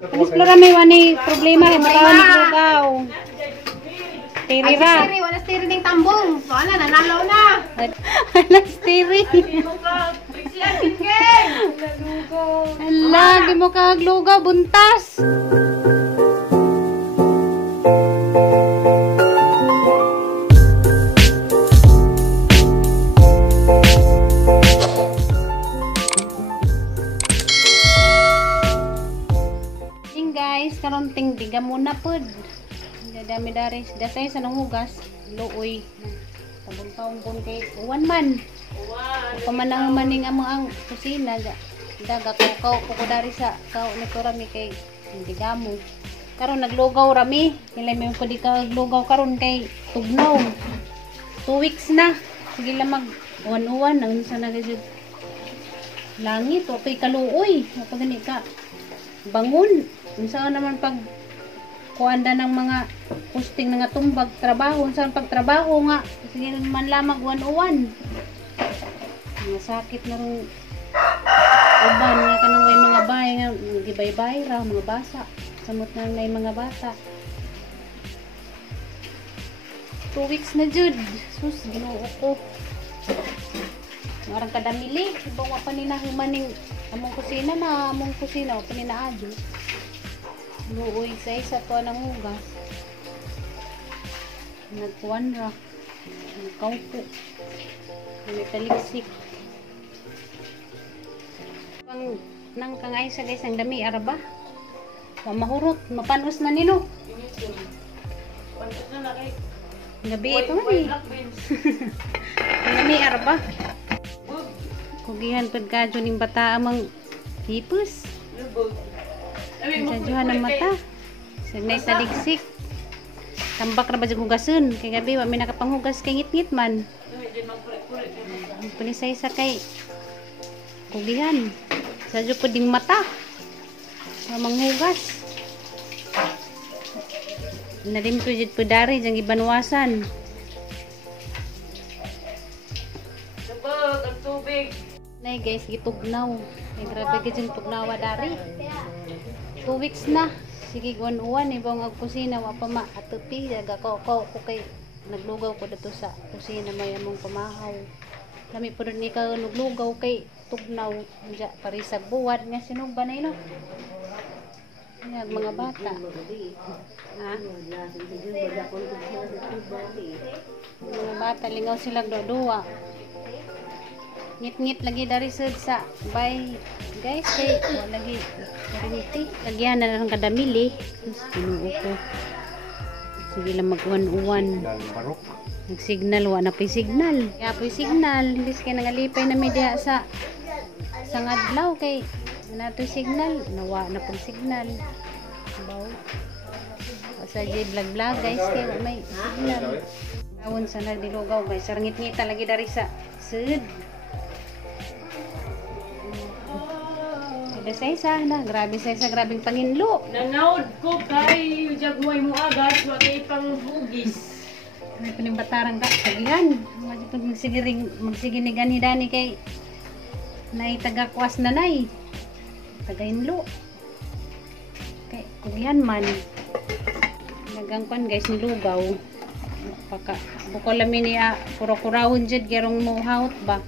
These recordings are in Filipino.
Explora may wani problema kay makawan ni lugaw. Tirira. Wala stiri ning tambong. Wala nanalaw na. Wala stiri. Hala, di mo kaglugaw buntas. Guys, karon ting diga muna pod. Dami dari dasay sa nanghugas, luoy. Tabong taong pun kay uwan man. Pamanang maning amo ang kusina daga ko dari sa kao ni Rami kay diga mo. Karon naglugaw Rami, ilay may ko di ka lugaw karon kay tugnaw. 2 weeks na. Sige lang mag uwan-uwan ang sa nagajud. Langit o kay kaluoy, ako gani ka bangon. Unsa naman pag kuanda ng mga posting nga tumbag trabaho, unsa pagtrabaho nga sige man lamang uwan-uwan. Masakit na ring uban nga kanang way mga bahay nga gibaybay ra mga basa. Samot na may mga bata. 2 weeks na jud. Sus Ginoo ko. Ngarang kadamili, ibang wa pa ni nahumaning among kusina o pa ni naadyo. Luoy sa isa to ng hugas. Nagkuhan ra. Nagkaupo. Nagtaliksik. Nang kangay sa guys ang dami araba. Mahurot, mapanos na nilo. Gabi ito man eh. Ang dami araba. Kugihan pud kadyo ning bata amang hipus. Sadyuhan ng mata. Sagnay taligsik. Tambak na ba dyan hugasun? Kay gabi, may nakapanghugas kay ngit-ngit man. Punisay sa kay kugihan. Sadyo po ding mata. Manghugas. Nalim ko dyan po dari, dyan ibanwasan. Sabag, ang tubig. Nay guys, gitugnaw. Ay grabe ka dyan tugnawa dari. 2 weeks na. Sige, uwan-uwan. Ibang kusina, wa pa ma-atupi. Ko kay naglugaw ko dito sa kusina. May among pamahaw. Kami po rin ikaw naglugaw kay tugnaw. Diya, parisag buwad nga sinugba na ilo. Yan, mga bata. Ha? Mga bata, lingaw silang doduwa. Ngit-ngit lagi dari sa bay guys kay lagi kariniti lagyan na lang kadamili tapos Ginoo ko sige lang mag-uwan-uwan nag-signal wa na pay signal kaya pay signal hindi kay nangalipay na media sa ngadlaw kay natoy signal nawa na pag signal baw sa vlog guys kay may signal tawon sa nagdilugaw guys ngit-ngit lagi dari sa sud. Sa na, grabe sa grabing panginlo. Nanaod ko kay jagmoy mo agad, wa kay panghugis. May panimbataran ka, sagihan. Magsiginigan hidani kay naitagakwas na nay. Tagainlo. Kay kugihan man. Nagangkwan guys ni lugaw. Paka bukol lamin niya kuro-kurawon jud gerong mo haut ba.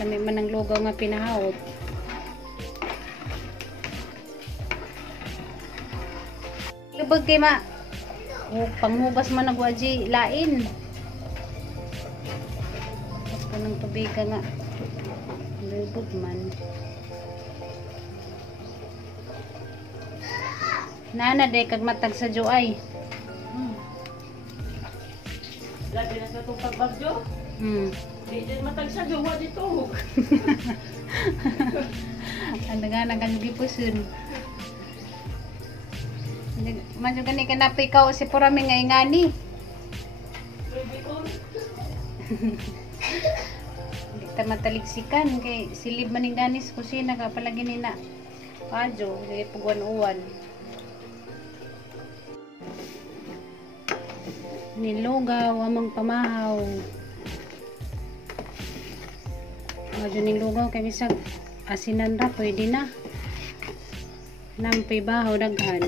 Lamin man ang lugaw nga pinahawot. Lubog kay ma panghugas man nagwaji lain tapos ka ng tubig ka nga lubog man nana de kag matag sa juay labi na sa itong pagbagyo di din matag sa juwa dito ang daga nagalugipusun. Manyo gani ka napikaw si Purami nga ingani. Hindi ta mataliksikan kay silib man ning ganis kusina ka palagi ni na. Padyo, kay pugwan-uwan. Nilugaw amang pamahaw. Padyo nilugaw kay bisag asinan ra pwede na. Nampay bahaw daghan.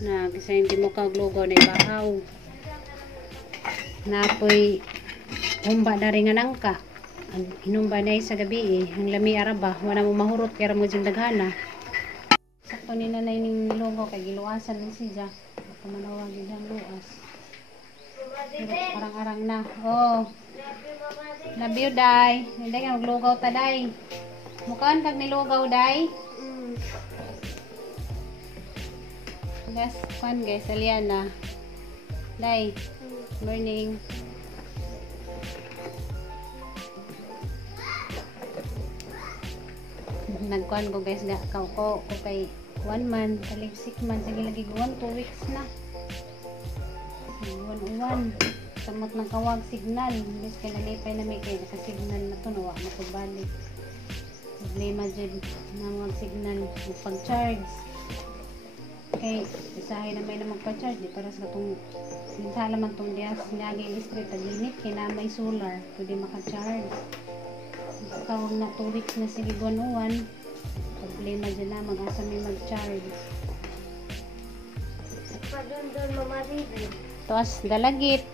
Na bisa hindi mo kaglugaw na ibahaw. Napoy humba na rin nga nangka. Hinumba na sa gabi eh. Ang lami araba. Wala mo mahurot kaya mo dyan daghana. Sakto ni nanay ning nilugaw kay giluwasan ng siya. Baka manawag yun ang luas. Pero arang-arang na. Oh. Love you, day. Hindi ka maglugaw ta, day. Mukhaan kag nilugaw, day. Guys, fun guys, Aliana. Day. Morning. Nagkuhan ko guys, ko kay 1 month, kalig 6 months, sige lagi 2 weeks na. 1 samot ng kawag signal, bis kay nalipay na may kay naka-signal na to, nawa na pagbalik. Problema dyan na wag signal pag-charge. Kay isahay na may na magpa-charge, di para sa katong sinsala man tong dias naging street taginit, kay na may solar, pwede maka-charge. Kawag na 2 weeks na sige 101. Problema dyan na, mag-asa may mag-charge. Padon mamaritin. Tapos dalagit.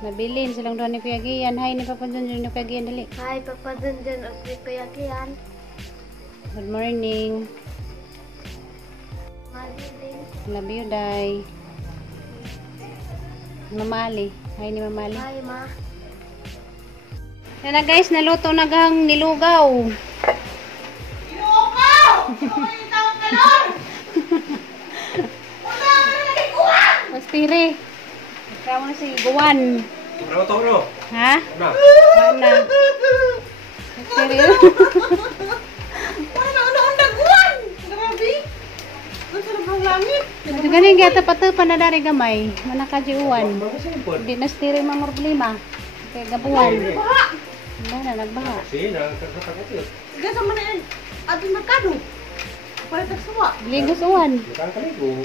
Nabilin silang doon ni Kuya Gian. Hi ni Papa John ni Kuya Gian, dali. Hi, papadon dyan o Kuya Kian. Good morning. Maritin. Love you, Day. Mamali. Hi ni Mamali. Hi, ma. Yan na guys, naluto na gang nilugaw. Pastire. Ikaw na si Guwan. Ano to, bro? Ha? Ano? Mana? Pastire. Ito ganing gata patupan na dari gamay. Mana ka di uwan. Di na stire mga problema. Kaya gabuan. Wala na, nagbaha. Sige, nakakatakot. Gasa man yan. Ating merkado. Pwede tagsawa. Ligos uwan. Nakakaligo.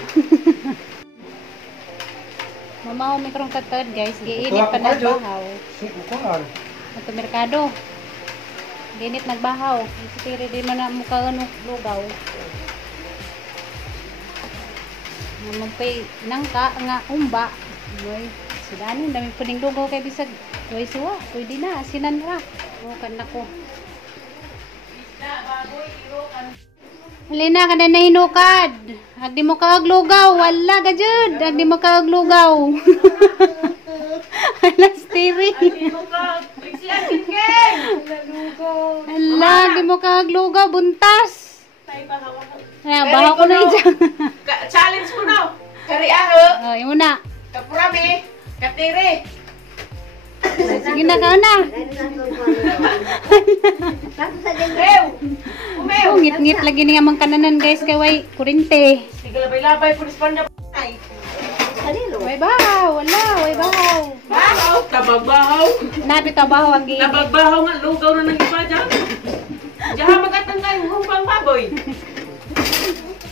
Mamaw mikrong katod guys. Giinit pa nagbahaw. Sukuan. Ito merkado. Giinit nagbahaw. Isitiri di man na mukha ano lugaw. Magpay nangka nga umba. Uy, sidanin dami puding lugaw kay bisag. Uy, suwa. Pwede na. Asinan ra. Bukan na ko. Halina ka na hinukad. Agdi mo ka aglugaw. Wala ka jud. Agdi mo ka aglugaw. Alas tiri. Hala, agdi mo ka aglugaw. Buntas. Bahaw ko na dyan. Challenge mo na. Kariaho. Oh, yun na. Kapurami. Katiri. Sige na ka na. Umew. Umew. Oh, ngit-ngit lagi niya mang kananan guys. Kay way kurinte. Sige labay-labay po responda. Ay. Way bahaw. Wala. Way bahaw. Bahaw. Tabagbahaw. Nabi tabaho ang giinit. Tabagbahaw nga. Lugaw na ng iba dyan. Diyan magatangay. Humpang baboy.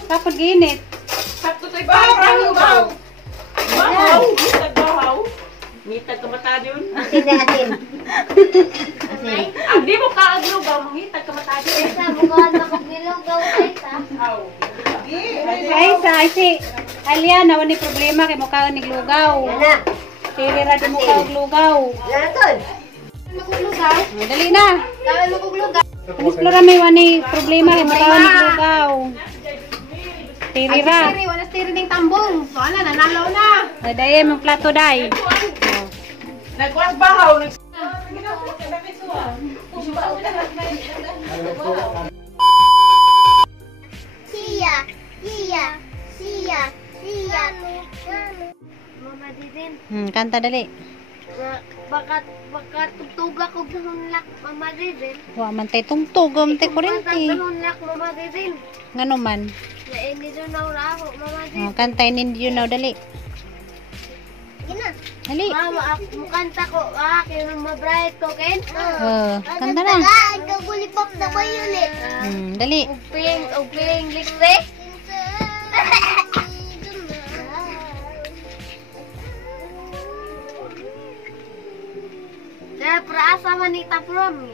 Kapag giinit. Sakto to'y bahaw. Bahaw. Bahaw. Tagbahaw. Ngitag kamata yun. Asin. Di mo kaaglugaw. Mangitag kamata yun. Sa bukaan makagnilugaw sa. Ay si Aliana wala ni problema kay mukha ni lugaw. Yana. Tiri ra di mukha og lugaw. Laton. Makuglugaw. Oh, dali na. Kami makuglugaw. Alis plura may wani problema kay mukha ni lugaw. Tiri ra. Wala stiri ning tambong. Wala na, nalaw na. Ay daye mong plato day. Nagwas bahaw. Siya. Mama Didin. Kanta dali. Baka tugtuga ko gahunlak Mama Didin. Wa man tay tungtog, man tay kurente. Gahunlak Mama Didin. Ngano man? Na ini do na raho Mama Didin. Kantay ninyo na dali. Gina. Dali. Mama ako mukanta ko kay mabright ko ken. Kanta na. Gagulipop na ba ulit? Dali. Ugpiling likre. Dahil praasa manita prom.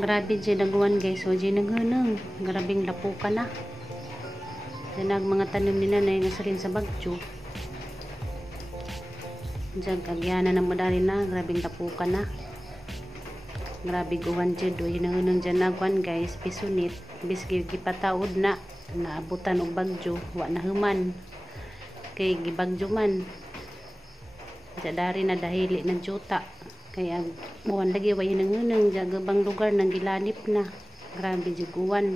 Grabe dyan nagwan guys. So dyan naghanang. Grabing lapukan na. Danag mga tanim ni nanay nga salin sa Bagyo. Diyan kagyana na madali na, grabing tapukan na. Grabe guwan dyan do, hinangunang dyan nagwan guys, pisunit. Biski gipataod na, naabutan og Bagyo, wa na human. Kay gibagyo man. Dari na dahili ng juta. Kaya buwan lagi wa hinangunang dyan gabang lugar nang gilanip na. Grabe dyan guwan.